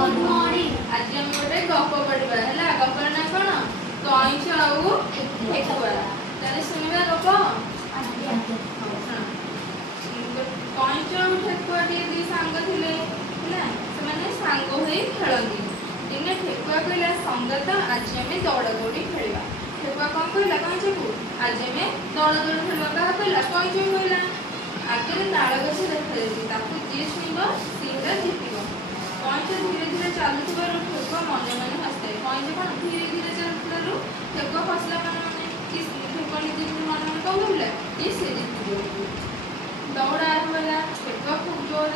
Good morning. आज हम गोटे गप पढ़िबा हैला। गपर ना कोन कइंच आउ ठेकुआ। ताले सुनिबा गप। कइंच आउ ठेकुआ दी सांग थिले हैला। से माने सांग होई खेलंदी। दिने ठेकुआ कहला संगत आज हम दौड़ा दौड़ी खेलबा। ठेकुआ कोन कहला कइंच को आज हम दौड़ा दौड़ी खेलबा। का कहला कइंच कहला आगे ताड़ गछ देखा जाଉଛି ताकू जी सुनिब सीटा जीतिब। कइंच धीरे धीरे चलुथिबारु ठेकुआ मने मने हसताए। कइंच कौन धीरे धीरे चलुथिबारु ठेकुआ फसला मने कि ठेकुआ निजे निजे मने मने कौन भाविला कि से जीतिब। दौड़ आरंभ होला। ठेकुआ खूब जोर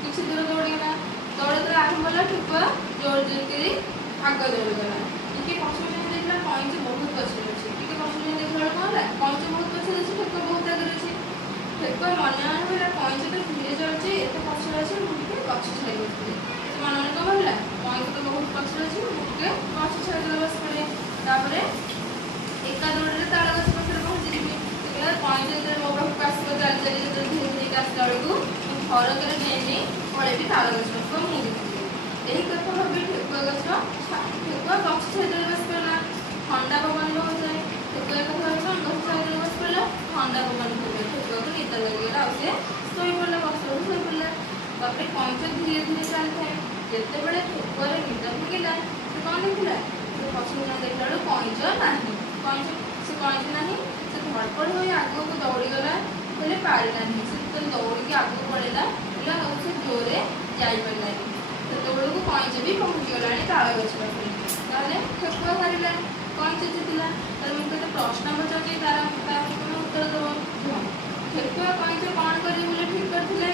किछि दूर दौड़ीला। दौड़ दौड़ आरंभ होला। ठेकुआ जोर जोर करी आग दौड़गला। टिके पछे देखला कइंच बहुत पछे अछि। टिके पछे देखला कोन होला कइंच बहुत पछे अछि ठेकुआ बहुत आगे अछि। ठेकुआ मन होला कइंच तो धीरे चलछि एते पछे अछि मुके गछ छाई बसले। से मन मन कम होला कइंच तो बहुत पछे अछि मुके गछ छाई देला बस पड़े। तापरे एका दौड़े ताड़ गछ पाखरे पहुंची जिबी। सेला कइंच जे मो पाखु आसीबो चाल चाली जे धीरे धीरे आसला बेलकु घर करे नेनी पळेबी ताड़ गछ को मु देखि। एही कथा भाबी ठेकुआ गछ छाई देला बस पड़ला। ठंडा पवन बहु ठेकुआ कथा भाबी गछ छाई देला बस पड़ला। ठंडा पवन ठेकुआ को निद लगिगला और से सोई पड़ला। बस सोई पड़ला। तापर कइंच धीरे धीरे चलଥାଏ। जेते बेले ठेकुआ रे निद भागिला से कोन देखिला से पछुना देखला कइंच नाही। कइंच नाही से धड़पड़ होई आगो को दौड़ी गला बोले पारिला नहीं। से तो दौड़ी के आगो पड़ेला बोला और से जोरे जाई पड़ला। तो बेले को कइंच भी पहुंची गलानी ताड़ गछ पाखरे। ताले ठेकुआ हारिला कइंच जितिला। तार मुके तो प्रश्न बचके तार कोन उत्तर दबो। ठेकुआ कइंच कोन करी बोले ठीक करथिले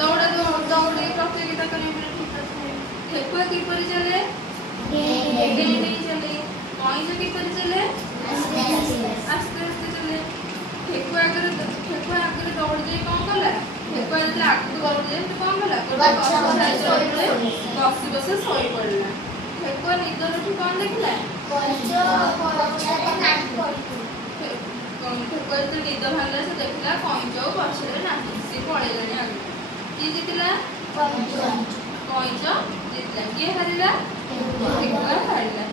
दौड़ा दौड़ी प्रतियोगिता करी बोले ठीक करथिले। ठेकुआ की परि चले डेली चले। कइंच की परि चले आस्ते आस्ते चले। ठेकुआ आगे दौड़ जाई कोन कला ठेकुआ जते आगु दौड़ जाई तो कोन कला गोटे गछ छाई तळे बसी बसी सोई पड़ला। ठेकुआ निद उठी कोन देखला ठेकुआ जते निद भागला से देखला कइंच पछरे नाही। से पळेलानी आगे। की जितिला कइंच जितला। किए हारिला ठेकुआ हारिला।